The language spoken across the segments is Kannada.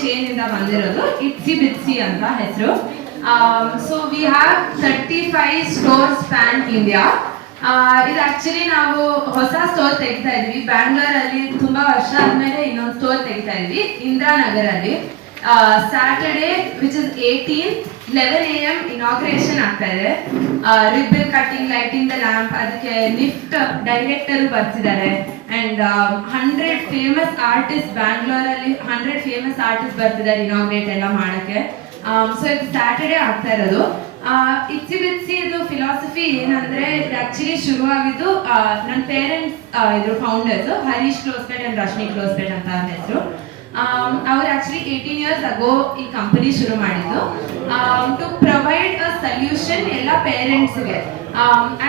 ಚೇನ್ ಇಂದ ಬಂದಿರೋದು. ಇಟ್ಸಿ ಬಿಟ್ಸಿ ಅಂತ ಹೆಸರು. So we have 35 stores PAN India. ಇದು ಆಕ್ಚುಲಿ ನಾವು ಹೊಸ ಸ್ಟೋರ್ ತೆಗಿತಾ ಇದ್ವಿ ಬ್ಯಾಂಗ್ಳೂರಲ್ಲಿ. ತುಂಬಾ ವರ್ಷ ಆದ್ಮೇಲೆ ಇನ್ನೊಂದು ಸ್ಟೋರ್ ತೆಗಿತಾ ಇದ್ವಿ ಇಂದಿರಾನಗರಲ್ಲಿ. Saturday which is 18 11 AM inauguration ಆಗ್ತಾ ಇದೆ. Ribbon cutting, lighting the lamp, ಅದಕ್ಕೆ ಲಿಫ್ಟ್ ಡೈರೆಕ್ಟರ್ ಬರ್ತಿದ್ದಾರೆ. ಅಂಡ್ 100 ಫೇಮಸ್ ಆರ್ಟಿಸ್ಟ್, ಬ್ಯಾಂಗ್ಳೂರಲ್ಲಿ 100 ಫೇಮಸ್ ಆರ್ಟಿಸ್ಟ್ ಬರ್ತಿದ್ದಾರೆ ಇನಾಗ್ರೇಟ್ ಎಲ್ಲ ಮಾಡಕ್ಕೆ. ಸೊ ಇದು ಸ್ಯಾಟರ್ಡೇ ಆಗ್ತಾ ಇರೋದು. ಇಟ್ಸಿ ಬಿಟ್ಸಿ ಇದು ಫಿಲಾಸಫಿ ಏನಂದ್ರೆ, ಇದು ಆಕ್ಚುಲಿ ಶುರುವಾಗಿದ್ದು ನನ್ನ ಪೇರೆಂಟ್ಸ್ ಇದ್ರ ಫೌಂಡರ್ಸ್ ಹರೀಶ್ ಕ್ಲೋಸ್ಪೇಟ್ ಅಂಡ್ ರಶ್ಮಿ ಕ್ಲೋಸ್ಪೇಟ್ ಅಂತ ಹೆಸರು. ಅವ್ರು ಆಕ್ಚುಲಿ 18 years ago ಈ ಕಂಪನಿ ಶುರು ಮಾಡಿದ್ದು ಟು ಪ್ರೊವೈಡ್ ಅ ಸೊಲ್ಯೂಷನ್ ಎಲ್ಲ ಪೇರೆಂಟ್ಸ್ಗೆ.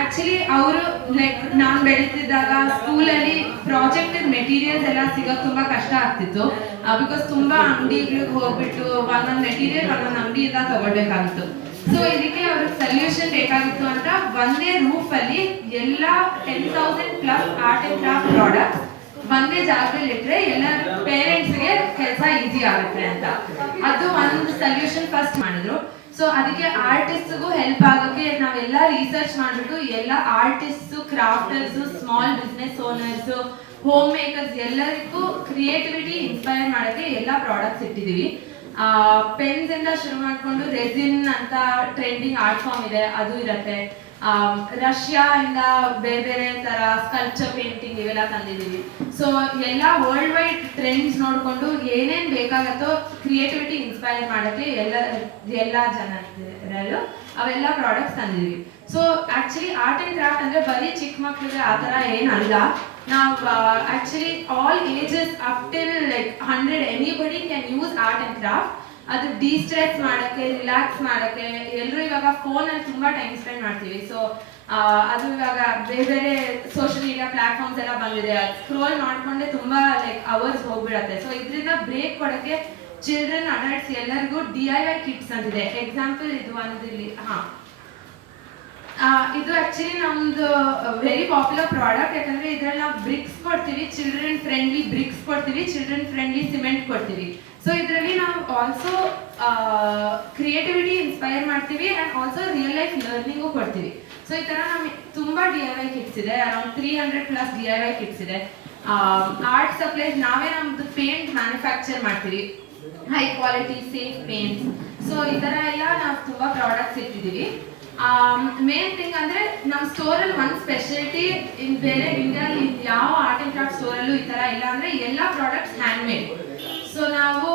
ಆಕ್ಚುಲಿ ಅವರು ಲೈಕ್ ನಾನು ಬೆಳೀತಿದ್ದಾಗ ಸ್ಕೂಲಲ್ಲಿ ಪ್ರಾಜೆಕ್ಟ್ ಮೆಟೀರಿಯಲ್ಸ್ ಎಲ್ಲ ಸಿಗೋದು ತುಂಬಾ ಕಷ್ಟ ಆಗ್ತಿತ್ತು. ಬಿಕಾಸ್ ತುಂಬಾ ಅಂಗಡಿಗಳಿಗೆ ಹೋಗ್ಬಿಟ್ಟು ಒಂದೊಂದು ಮೆಟೀರಿಯಲ್ ಒಂದೊಂದು ಅಂಗಡಿಯಿಂದ ತಗೊಳ್ಬೇಕಾಗಿತ್ತು. ಸೊ ಇದಕ್ಕೆ ಅವ್ರಿಗೆ ಸೊಲ್ಯೂಷನ್ ಬೇಕಾಗಿತ್ತು ಅಂತ ಒಂದೇ ರೂಫ್ ಅಲ್ಲಿ ಎಲ್ಲ 10,000+ ಆರ್ಟ್ ಅಂಡ್ ಕ್ರಾಫ್ಟ್ ಪ್ರಾಡಕ್ಟ್ಸ್ ಒಂದೇ ಜಾಗದಲ್ಲಿ ಇಟ್ರೆ ಎಲ್ಲ ಪೇರೆಂಟ್ಸ್ಗೆ ಕೆಲಸ ಈಸಿ ಆಗುತ್ತೆ ಅಂತ. ಅದು ಒಂದು ಸೊಲ್ಯೂಷನ್ ಫಸ್ಟ್ ಮಾಡಿದ್ರು. ಸೊ ಅದಕ್ಕೆ ಆರ್ಟಿಸ್ಟ್ಗೂ ಹೆಲ್ಪ್ ಆಗೋಕ್ಕೆ ನಾವೆಲ್ಲ ರಿಸರ್ಚ್ ಮಾಡಿಬಿಟ್ಟು ಎಲ್ಲ artist, crafters, small business owners, home makers ಎಲ್ಲರಿಗೂ ಕ್ರಿಯೇಟಿವಿಟಿ ಇನ್ಸ್ಪೈರ್ ಮಾಡೋಕ್ಕೆ ಎಲ್ಲ ಪ್ರಾಡಕ್ಟ್ಸ್ ಇಟ್ಟಿದ್ದೀವಿ. ಪೆನ್ಸ್ ಇಂದ ಶುರು ಮಾಡಿಕೊಂಡು ರೆಸಿನ್ ಅಂತ ಟ್ರೆಂಡಿಂಗ್ ಆರ್ಟ್ ಫಾರ್ಮ್ ಇದೆ, ಅದು ಇರುತ್ತೆ. ರಷ್ಯಾ ಇಂದ ಬೇರೆ ಬೇರೆ ತರ ಸ್ಕಲ್ಪ್ಚರ್ ಪೇಂಟಿಂಗ್ ಇವೆಲ್ಲ ತಂದಿದ್ದೀವಿ. ಸೊ ಎಲ್ಲ ವರ್ಲ್ಡ್ ವೈಡ್ ಟ್ರೆಂಡ್ಸ್ ನೋಡಿಕೊಂಡು ಏನೇನ್ ಬೇಕಾಗತ್ತೋ ಕ್ರಿಯೇಟಿವಿಟಿ ಇನ್ಸ್ಪೈರ್ ಮಾಡೋಕ್ಕೆ ಎಲ್ಲ ಜನರಲ್ಲೂ ಅವೆಲ್ಲ ಪ್ರಾಡಕ್ಟ್ಸ್ ತಂದಿದ್ದೀವಿ. So actually art and craft ಅಂದ್ರೆ ಬರೀ ಚಿಕ್ಕ ಮಕ್ಕಳಿಗೆ ಆ ಥರ ಏನಲ್ಲ. ನಾವು actually all ages up till like 100 anybody can use art and craft. ಅದು ಡಿಸ್ಟ್ರೆಸ್ ಮಾಡೋಕ್ಕೆ, ರಿಲ್ಯಾಕ್ಸ್ ಮಾಡೋಕ್ಕೆ. ಎಲ್ಲರೂ ಇವಾಗ ಫೋನಲ್ಲಿ ತುಂಬ ಟೈಮ್ ಸ್ಪೆಂಡ್ ಮಾಡ್ತೀವಿ. ಸೊ ಅದು ಇವಾಗ ಬೇರೆ ಬೇರೆ ಸೋಷಿಯಲ್ ಮೀಡಿಯಾ ಪ್ಲಾಟ್ಫಾರ್ಮ್ಸ್ ಎಲ್ಲ ಬಂದಿದೆ. ಸ್ಕ್ರೋಲ್ ಮಾಡಿಕೊಂಡೆ ತುಂಬ ಲೈಕ್ ಅವರ್ಸ್ ಹೋಗ್ಬಿಡತ್ತೆ. ಸೊ ಇದರಿಂದ ಬ್ರೇಕ್ ಕೊಡೋಕ್ಕೆ ಚಿಲ್ಡ್ರನ್, ಅಡಲ್ಟ್ಸ್ ಎಲ್ಲರಿಗೂ DIY ಕಿಟ್ಸ್ ಅಂತಿದೆ. ಎಕ್ಸಾಂಪಲ್ ಇದು ಒಂದಿಲ್ಲಿ ಇದು ಆಕ್ಚುಲಿ ನಮ್ದು ವೆರಿ ಪಾಪ್ಯುಲರ್ ಪ್ರಾಡಕ್ಟ್. ಯಾಕಂದ್ರೆ ಇದ್ರಲ್ಲಿ ನಾವು ಬ್ರಿಕ್ಸ್ ಕೊಡ್ತೀವಿ, ಚಿಲ್ಡ್ರನ್ ಫ್ರೆಂಡ್ಲಿ ಬ್ರಿಕ್ಸ್ ಕೊಡ್ತೀವಿ, ಚಿಲ್ಡ್ರನ್ ಫ್ರೆಂಡ್ಲಿ ಸಿಮೆಂಟ್ ಕೊಡ್ತೀವಿ. ಸೊ ಇದರಲ್ಲಿ ನಾವು ಆಲ್ಸೋ ಕ್ರಿಯೇಟಿವಿಟಿ ಇನ್ಸ್ಪೈರ್ ಮಾಡ್ತೀವಿ and also real life learning ಕೊಡ್ತೀವಿ. ಸೊ ಈ ತರ ನಮಗೆ ತುಂಬಾ DIY ಕಿಟ್ಸ್ ಇದೆ. ಅರೌಂಡ್ 300+ DIY ಕಿಟ್ಸ್ ಇದೆ. ಆರ್ಟ್ ಸಪ್ಲೈಸ್ ನಾವೇ ನಮ್ದು ಪೇಂಟ್ ಮ್ಯಾನುಫ್ಯಾಕ್ಚರ್ ಮಾಡ್ತೀವಿ, high quality safe paints. So ಈ ತರ ಎಲ್ಲ ನಾವು ತುಂಬಾ ಪ್ರಾಡಕ್ಟ್ಸ್ ಇಟ್ಟಿದ್ದೀವಿ. ಮೇನ್ ಥಿಂಗ್ ಅಂದ್ರೆ ನಮ್ಮ ಸ್ಟೋರಲ್ಲಿ ಒಂದು ಸ್ಪೆಷಾಲಿಟಿ ಬೇರೆ ಇಂಡಿಯಾದಲ್ಲಿ ಯಾವ ಆರ್ಟ್ ಅಂಡ್ ಕ್ರಾಫ್ಟ್ ಸ್ಟೋರಲ್ಲೂ ಈ ತರ ಇಲ್ಲ. ಅಂದ್ರೆ ಎಲ್ಲ ಪ್ರಾಡಕ್ಟ್ಸ್ ಹ್ಯಾಂಡ್ ಮೇಡ್. ಸೊ ನಾವು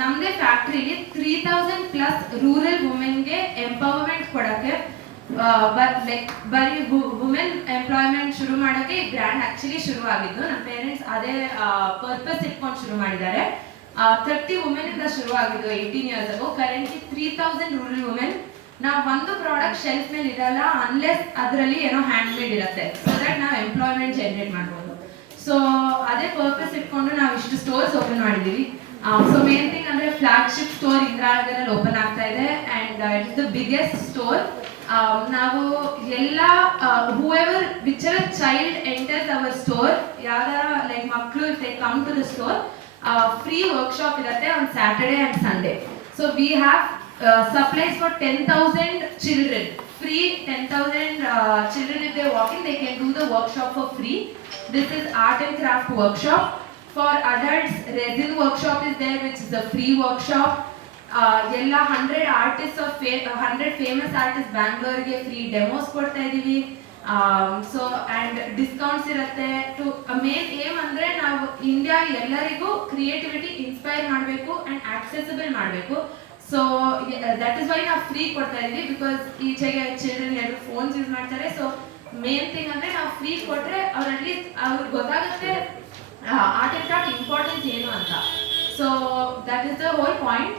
ನಮ್ಮದೇ ಫ್ಯಾಕ್ಟ್ರಿಲಿ 3,000+ ರೂರಲ್ ವುಮೆನ್ಗೆ ಎಂಪವರ್ಮೆಂಟ್ ಕೊಡೋಕ್ಕೆ, ಲೈಕ್ ಬರೀ ವುಮೆನ್ ಎಂಪ್ಲಾಯ್ಮೆಂಟ್ ಶುರು ಮಾಡೋಕ್ಕೆ ಈ ಬ್ರ್ಯಾಂಡ್ ಆಕ್ಚುಲಿ ಶುರು ಆಗಿದ್ದು. ನಮ್ಮ ಪೇರೆಂಟ್ಸ್ ಅದೇ ಪರ್ಪಸ್ ಇಟ್ಕೊಂಡು ಶುರು ಮಾಡಿದ್ದಾರೆ. 30 ವುಮೆನ್ ಇಂದ ಶುರು ಆಗಿದ್ದು 18 years ago. Currently 3,000 rural women. ನಾವು ಒಂದು ಪ್ರಾಡಕ್ಟ್ ಶೆಲ್ಫ್ ಮೇಲೆ ಇರಲ್ಲ ಅನ್ಲೆಸ್ ಅದರಲ್ಲಿ ಏನೋ ಹ್ಯಾಂಡ್ ಮೇಡ್ ಇರುತ್ತೆ. ಸೊ ದಟ್ ನಾವು ಎಂಪ್ಲಾಯ್ಮೆಂಟ್ ಜನರೇಟ್ ಮಾಡ್ಬೋದು. ಸೊ ಅದೇ ಪರ್ಪಸ್ ಇಟ್ಕೊಂಡು ನಾವು ಇಷ್ಟು ಸ್ಟೋರ್ಸ್ ಓಪನ್ ಮಾಡಿದ್ದೀವಿ. ಸೊ ಮೇನ್ ಥಿಂಗ್ ಅಂದ್ರೆ ಫ್ಲಾಗ್ಶಿಪ್ ಸ್ಟೋರ್ ಇಂದಿರಾನಗರಲ್ಲಿ ಓಪನ್ ಆಗ್ತಾ ಇದೆ and it is the biggest store. ನಾವು ಎಲ್ಲ whoever whichever child enters our store, ಯಾವ್ದಾರ ಲೈಕ್ ಮಕ್ಕಳು if they come to the store, free workshop ಇರುತ್ತೆ on Saturday and Sunday. So we have supplies for 10,000 children. Free 10,000 children, if they walk in, they can do the workshop for free. This is art and craft workshop. For adults, resin workshop is there, which is a free workshop. ಎಲ್ಲ 100 artists of 100 famous artists ಬ್ಯಾಂಗ್ಳೂರ್ಗೆ ಫ್ರೀ ಡೆಮೋಸ್ ಕೊಡ್ತಾ ಇದೀವಿ. ಸೊ ಅಂಡ್ ಡಿಸ್ಕೌಂಟ್ಸ್ ಇರುತ್ತೆ. ಟು ಮೇನ್ ಏಮ್ ಅಂದ್ರೆ ನಾವು ಇಂಡಿಯಾ ಎಲ್ಲರಿಗೂ ಕ್ರಿಯೇಟಿವಿಟಿ ಇನ್ಸ್ಪೈರ್ ಮಾಡಬೇಕು ಅಂಡ್ ಆಕ್ಸೆಸಿಬಲ್ ಮಾಡಬೇಕು. ಸೊ ದಟ್ ಇಸ್ ವೈ ನಾವು ಫ್ರೀ ಕೊಡ್ತಾ ಇದೀವಿ. ಬಿಕಾಸ್ ಈಚೆಗೆ ಚಿಲ್ಡ್ರನ್ ಎಲ್ಲರೂ ಫೋನ್ಸ್ ಯೂಸ್ ಮಾಡ್ತಾರೆ. ಸೊ ಮೇನ್ ಥಿಂಗ್ ಅಂದ್ರೆ ನಾವು ಫ್ರೀ ಕೊಟ್ರೆ ಅವ್ರಲ್ಲಿ ಅವ್ರಿಗೆ ಗೊತ್ತಾಗುತ್ತೆ ಆರ್ಟ್ ಅಂಡ್ ಕ್ರಾಫ್ಟ್ ಇಂಪಾರ್ಟೆನ್ಸ್ ಏನು ಅಂತ. So that is the whole point.